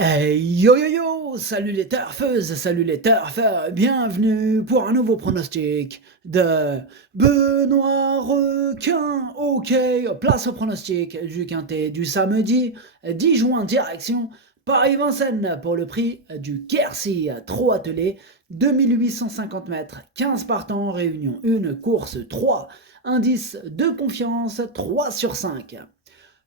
Yo yo yo! Salut les turfeuses, salut les turfeurs, bienvenue pour un nouveau pronostic de Benoît Requin. Ok, place au pronostic du quintet du samedi 10 juin, direction Paris-Vincennes pour le prix du Quercy, trop attelé, 2850 mètres, 15 partants, réunion 1, course 3, indice de confiance 3 sur 5.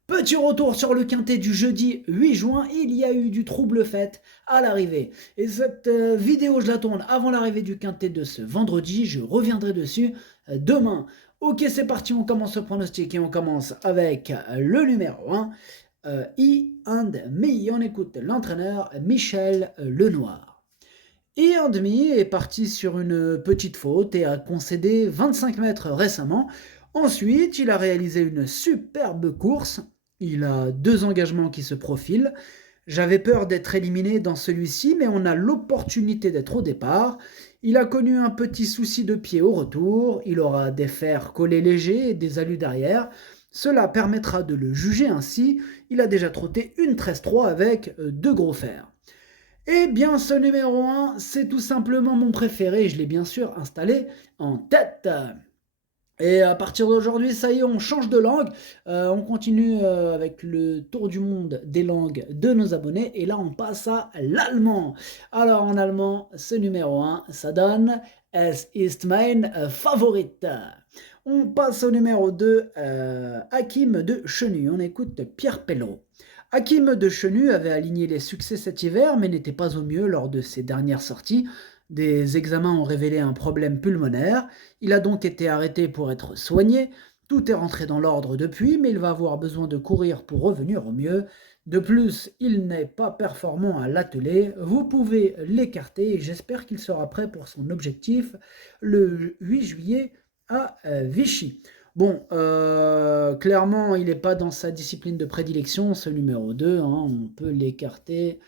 Petit retour sur le quintet du jeudi 8 juin, il y a eu du trouble fait à l'arrivée. Et cette vidéo, je la tourne avant l'arrivée du quintet de ce vendredi, je reviendrai dessus demain. Ok, c'est parti, on commence le pronostic et on commence avec le numéro 1, E and Me. On écoute l'entraîneur Michel Lenoir. E and Me est parti sur une petite faute et a concédé 25 mètres récemment. Ensuite, il a réalisé une superbe course. Il a 2 engagements qui se profilent. J'avais peur d'être éliminé dans celui-ci, mais on a l'opportunité d'être au départ. Il a connu un petit souci de pied au retour. Il aura des fers collés légers et des allus derrière. Cela permettra de le juger ainsi. Il a déjà trotté une 13-3 avec 2 gros fers. Eh bien, ce numéro 1, c'est tout simplement mon préféré. Je l'ai bien sûr installé en tête. Et à partir d'aujourd'hui, ça y est, on change de langue. On continue avec le tour du monde des langues de nos abonnés. Et là, on passe à l'allemand. Alors, en allemand, ce numéro 1, ça donne Es ist mein Favorit. On passe au numéro 2, Hakim de Chenu. On écoute Pierre Pellereau. Hakim de Chenu avait aligné les succès cet hiver, mais n'était pas au mieux lors de ses dernières sorties. Des examens ont révélé un problème pulmonaire. Il a donc été arrêté pour être soigné. Tout est rentré dans l'ordre depuis, mais il va avoir besoin de courir pour revenir au mieux. De plus, il n'est pas performant à l'attelé. Vous pouvez l'écarter et j'espère qu'il sera prêt pour son objectif le 8 juillet à Vichy. Bon, clairement, il n'est pas dans sa discipline de prédilection, ce numéro 2, hein, on peut l'écarter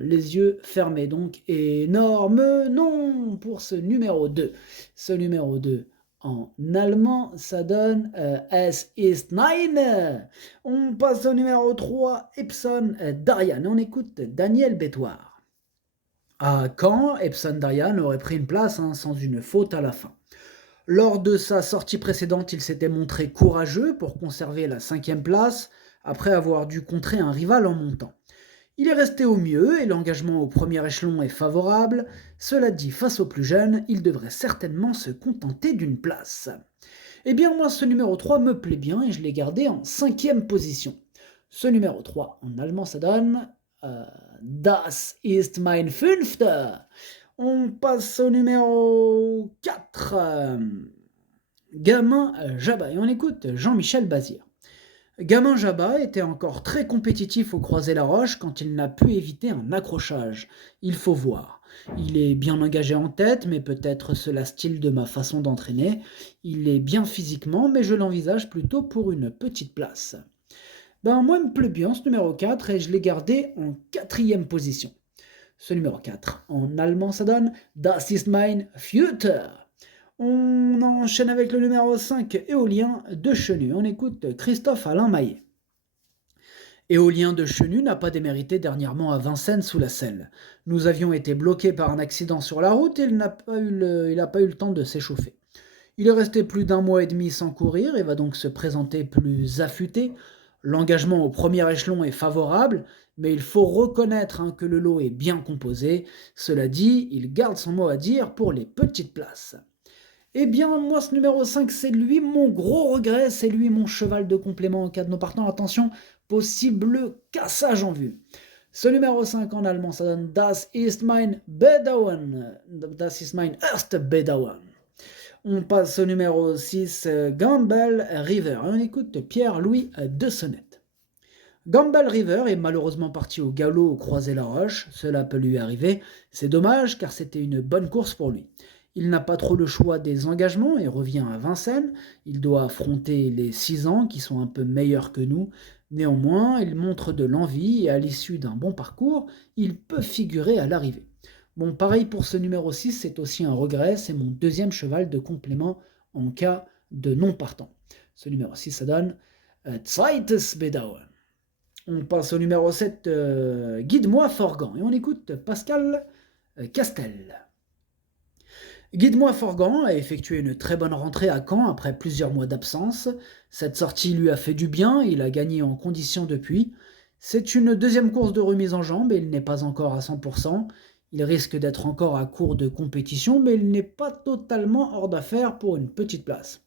les yeux fermés. Donc, énorme non pour ce numéro 2. Ce numéro 2 en allemand, ça donne Es ist nein. On passe au numéro 3, Epson Darian. On écoute Daniel Bétoir. À Caen, Epson Darian aurait pris une place sans une faute à la fin. Lors de sa sortie précédente, il s'était montré courageux pour conserver la 5e place après avoir dû contrer un rival en montant. Il est resté au mieux et l'engagement au premier échelon est favorable. Cela dit, face aux plus jeunes, il devrait certainement se contenter d'une place. Eh bien, moi, ce numéro 3 me plaît bien et je l'ai gardé en 5e position. Ce numéro 3, en allemand, ça donne Das ist mein Fünfter. On passe au numéro 4, Gamin Jabba, et on écoute Jean-Michel Bazir. Gamin Jabba était encore très compétitif au Croisé-la-Roche quand il n'a pu éviter un accrochage. Il faut voir. Il est bien engagé en tête, mais peut-être cela style de ma façon d'entraîner. Il est bien physiquement, mais je l'envisage plutôt pour une petite place. Moi, il me plaît bien ce numéro 4 et je l'ai gardé en 4e position. Ce numéro 4, en allemand, ça donne Das ist mein Future. On enchaîne avec le numéro 5, Éolien de Chenu. On écoute Christophe Alain Maillet. Éolien de Chenu n'a pas démérité dernièrement à Vincennes sous la selle. Nous avions été bloqués par un accident sur la route et il n'a pas eu le temps de s'échauffer. Il est resté plus d'un mois et demi sans courir et va donc se présenter plus affûté. L'engagement au premier échelon est favorable, mais il faut reconnaître que le lot est bien composé. Cela dit, il garde son mot à dire pour les petites places. Eh bien, moi, ce numéro 5, c'est lui mon gros regret, c'est lui mon cheval de complément en cas de nos partants. Attention, possible cassage en vue. Ce numéro 5 en allemand, ça donne Das ist mein Bedauern. Das ist mein erste Bedauern. On passe au numéro 6, Gamble River. On écoute Pierre-Louis de Sonnette. Gamble River est malheureusement parti au galop au Croisé-la-Roche. Cela peut lui arriver. C'est dommage car c'était une bonne course pour lui. Il n'a pas trop le choix des engagements et revient à Vincennes. Il doit affronter les 6 ans qui sont un peu meilleurs que nous. Néanmoins, il montre de l'envie et à l'issue d'un bon parcours, il peut figurer à l'arrivée. Bon, pareil pour ce numéro 6, c'est aussi un regret, c'est mon 2e cheval de complément en cas de non partant. Ce numéro 6, ça donne Zweites Bedauern. On passe au numéro 7, Guide-moi Forgan. Et on écoute Pascal Castel. Guide-moi Forgan a effectué une très bonne rentrée à Caen après plusieurs mois d'absence. Cette sortie lui a fait du bien, il a gagné en condition depuis. C'est une deuxième course de remise en jambe et il n'est pas encore à 100%. Il risque d'être encore à court de compétition, mais il n'est pas totalement hors d'affaire pour une petite place.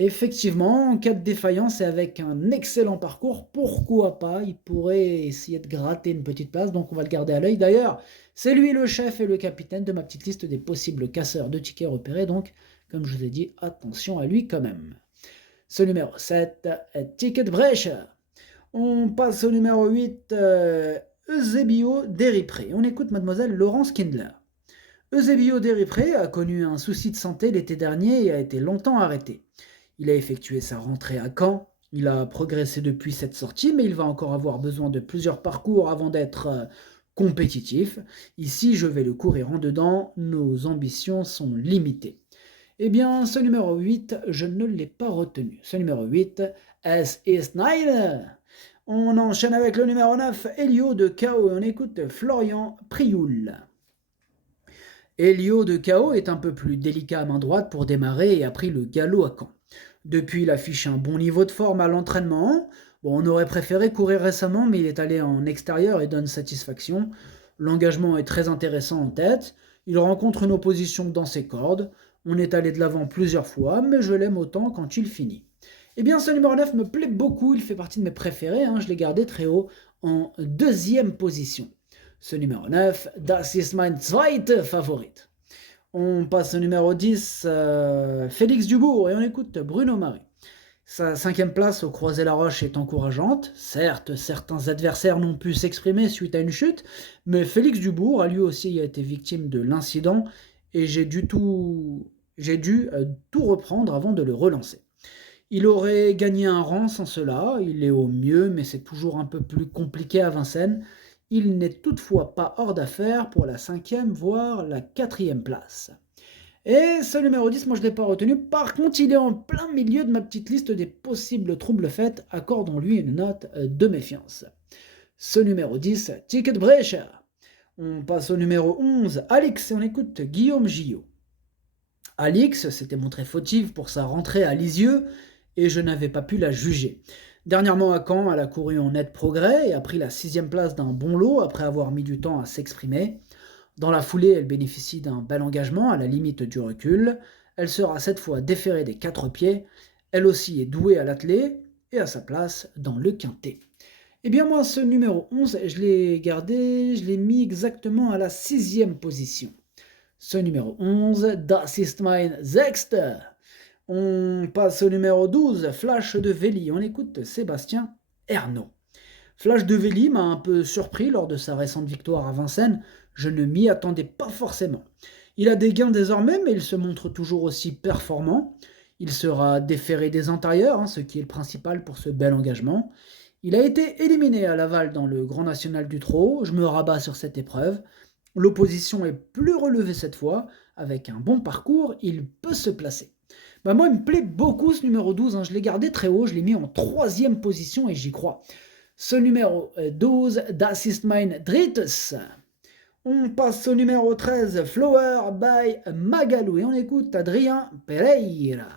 Effectivement, en cas de défaillance et avec un excellent parcours, pourquoi pas, il pourrait essayer de gratter une petite place, donc on va le garder à l'œil. D'ailleurs, c'est lui le chef et le capitaine de ma petite liste des possibles casseurs de tickets repérés, donc comme je vous ai dit, attention à lui quand même. Ce numéro 7 est Ticket Brecher. On passe au numéro 8, Eusebio Deripré. On écoute mademoiselle Laurence Kindler. Eusebio Deripré a connu un souci de santé l'été dernier et a été longtemps arrêté. Il a effectué sa rentrée à Caen, il a progressé depuis cette sortie, mais il va encore avoir besoin de plusieurs parcours avant d'être compétitif. Ici, je vais le courir en dedans, nos ambitions sont limitées. Eh bien, ce numéro 8, je ne l'ai pas retenu. Ce numéro 8, S. Snyder. On enchaîne avec le numéro 9, Elio de Chaos, et on écoute Florian Prioul. Elio de Chaos est un peu plus délicat à main droite pour démarrer et a pris le galop à Caen. Depuis, il affiche un bon niveau de forme à l'entraînement. Bon, on aurait préféré courir récemment, mais il est allé en extérieur et donne satisfaction. L'engagement est très intéressant en tête. Il rencontre une opposition dans ses cordes. On est allé de l'avant plusieurs fois, mais je l'aime autant quand il finit. Eh bien, ce numéro 9 me plaît beaucoup, il fait partie de mes préférés, je l'ai gardé très haut en deuxième position. Ce numéro 9, das ist mein zweiter Favorit. On passe au numéro 10, Félix Dubourg, et on écoute Bruno Marais. Sa 5e place au Croisé-la-Roche est encourageante. Certes, certains adversaires n'ont pu s'exprimer suite à une chute, mais Félix Dubourg a lui aussi été victime de l'incident et j'ai dû tout reprendre avant de le relancer. Il aurait gagné un rang sans cela, il est au mieux, mais c'est toujours un peu plus compliqué à Vincennes. Il n'est toutefois pas hors d'affaire pour la 5e, voire la 4e place. Et ce numéro 10, moi je ne l'ai pas retenu. Par contre, il est en plein milieu de ma petite liste des possibles troubles faits. Accordons-lui une note de méfiance. Ce numéro 10, Ticket Brecher. On passe au numéro 11, Alix, et on écoute Guillaume Gillot. Alix s'était montré fautive pour sa rentrée à Lisieux, et je n'avais pas pu la juger. Dernièrement à Caen, elle a couru en net progrès et a pris la 6e place d'un bon lot après avoir mis du temps à s'exprimer. Dans la foulée, elle bénéficie d'un bel engagement à la limite du recul. Elle sera cette fois déférée des 4 pieds. Elle aussi est douée à l'attelé et à sa place dans le quintet. Eh bien moi, ce numéro 11, je l'ai gardé, je l'ai mis exactement à la 6e position. Ce numéro 11, Das ist mein Sechster. On passe au numéro 12, Flash de Velli. On écoute Sébastien Ernaud. Flash de Velli m'a un peu surpris lors de sa récente victoire à Vincennes. Je ne m'y attendais pas forcément. Il a des gains désormais, mais il se montre toujours aussi performant. Il sera déféré des antérieurs, ce qui est le principal pour ce bel engagement. Il a été éliminé à Laval dans le Grand National du Trot. Je me rabats sur cette épreuve. L'opposition est plus relevée cette fois. Avec un bon parcours, il peut se placer. Moi, il me plaît beaucoup ce numéro 12. Je l'ai gardé très haut. Je l'ai mis en 3e position et j'y crois. Ce numéro 12, Das ist mein drittes. On passe au numéro 13, Flower by Magalou, et on écoute Adrien Pereira.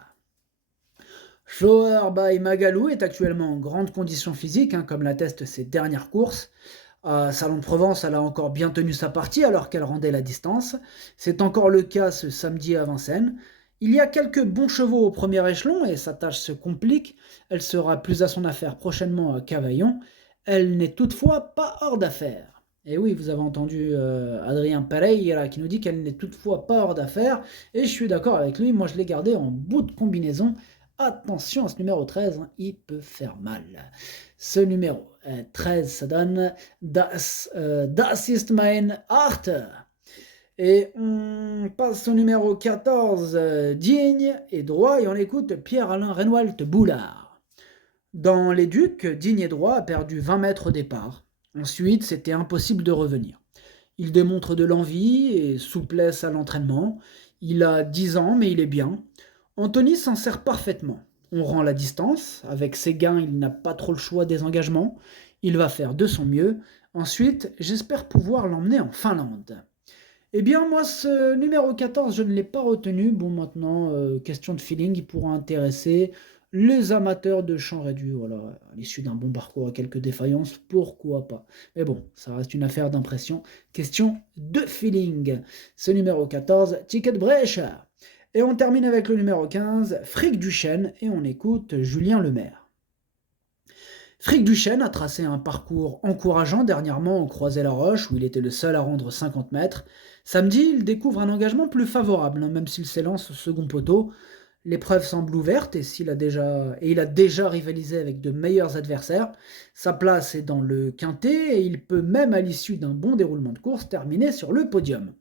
Flower by Magalou est actuellement en grande condition physique, comme l'attestent ses dernières courses. À Salon de Provence, elle a encore bien tenu sa partie alors qu'elle rendait la distance. C'est encore le cas ce samedi à Vincennes. Il y a quelques bons chevaux au premier échelon et sa tâche se complique. Elle sera plus à son affaire prochainement à Cavaillon. Elle n'est toutefois pas hors d'affaire. Et oui, vous avez entendu Adrien Pereira qui nous dit qu'elle n'est toutefois pas hors d'affaire. Et je suis d'accord avec lui, moi je l'ai gardé en bout de combinaison. Attention à ce numéro 13, il peut faire mal. Ce numéro 13, ça donne Das ist mein Achter. Et on passe au numéro 14, Digne et Droit, et on écoute Pierre-Alain Renoult Boulard. Dans les Ducs, Digne et Droit a perdu 20 mètres au départ. Ensuite, c'était impossible de revenir. Il démontre de l'envie et souplesse à l'entraînement. Il a 10 ans, mais il est bien. Anthony s'en sert parfaitement. On rend la distance. Avec ses gains, il n'a pas trop le choix des engagements. Il va faire de son mieux. Ensuite, j'espère pouvoir l'emmener en Finlande. Eh bien, moi, ce numéro 14, je ne l'ai pas retenu. Bon, maintenant, question de feeling, il pourra intéresser les amateurs de champ réduit. Voilà, à l'issue d'un bon parcours et quelques défaillances, pourquoi pas. Mais bon, ça reste une affaire d'impression. Question de feeling. Ce numéro 14, Ticket Brescia. Et on termine avec le numéro 15, Fric Duchesne, et on écoute Julien Lemaire. Fric Duchesne a tracé un parcours encourageant dernièrement au Croisé-la-Roche, où il était le seul à rendre 50 mètres. Samedi, il découvre un engagement plus favorable, même s'il s'élance au second poteau. L'épreuve semble ouverte et il a déjà rivalisé avec de meilleurs adversaires. Sa place est dans le quintet et il peut même, à l'issue d'un bon déroulement de course, terminer sur le podium.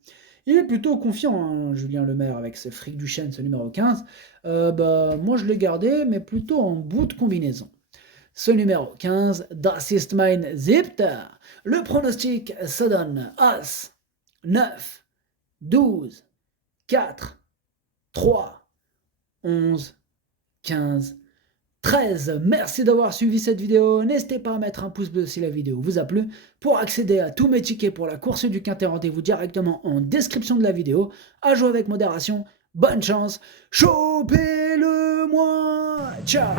Il est plutôt confiant, hein, Julien Lemaire, avec ce Fric Duchesne, ce numéro 15. Moi, je l'ai gardé, mais plutôt en bout de combinaison. Ce numéro 15, Das ist mein Siebter. Le pronostic se donne As, 9, 12, 4, 3, 11, 15, 13. Merci d'avoir suivi cette vidéo. N'hésitez pas à mettre un pouce bleu si la vidéo vous a plu. Pour accéder à tous mes tickets pour la course du Quintet, rendez-vous directement en description de la vidéo. À jouer avec modération. Bonne chance. Chopez-le-moi. Ciao.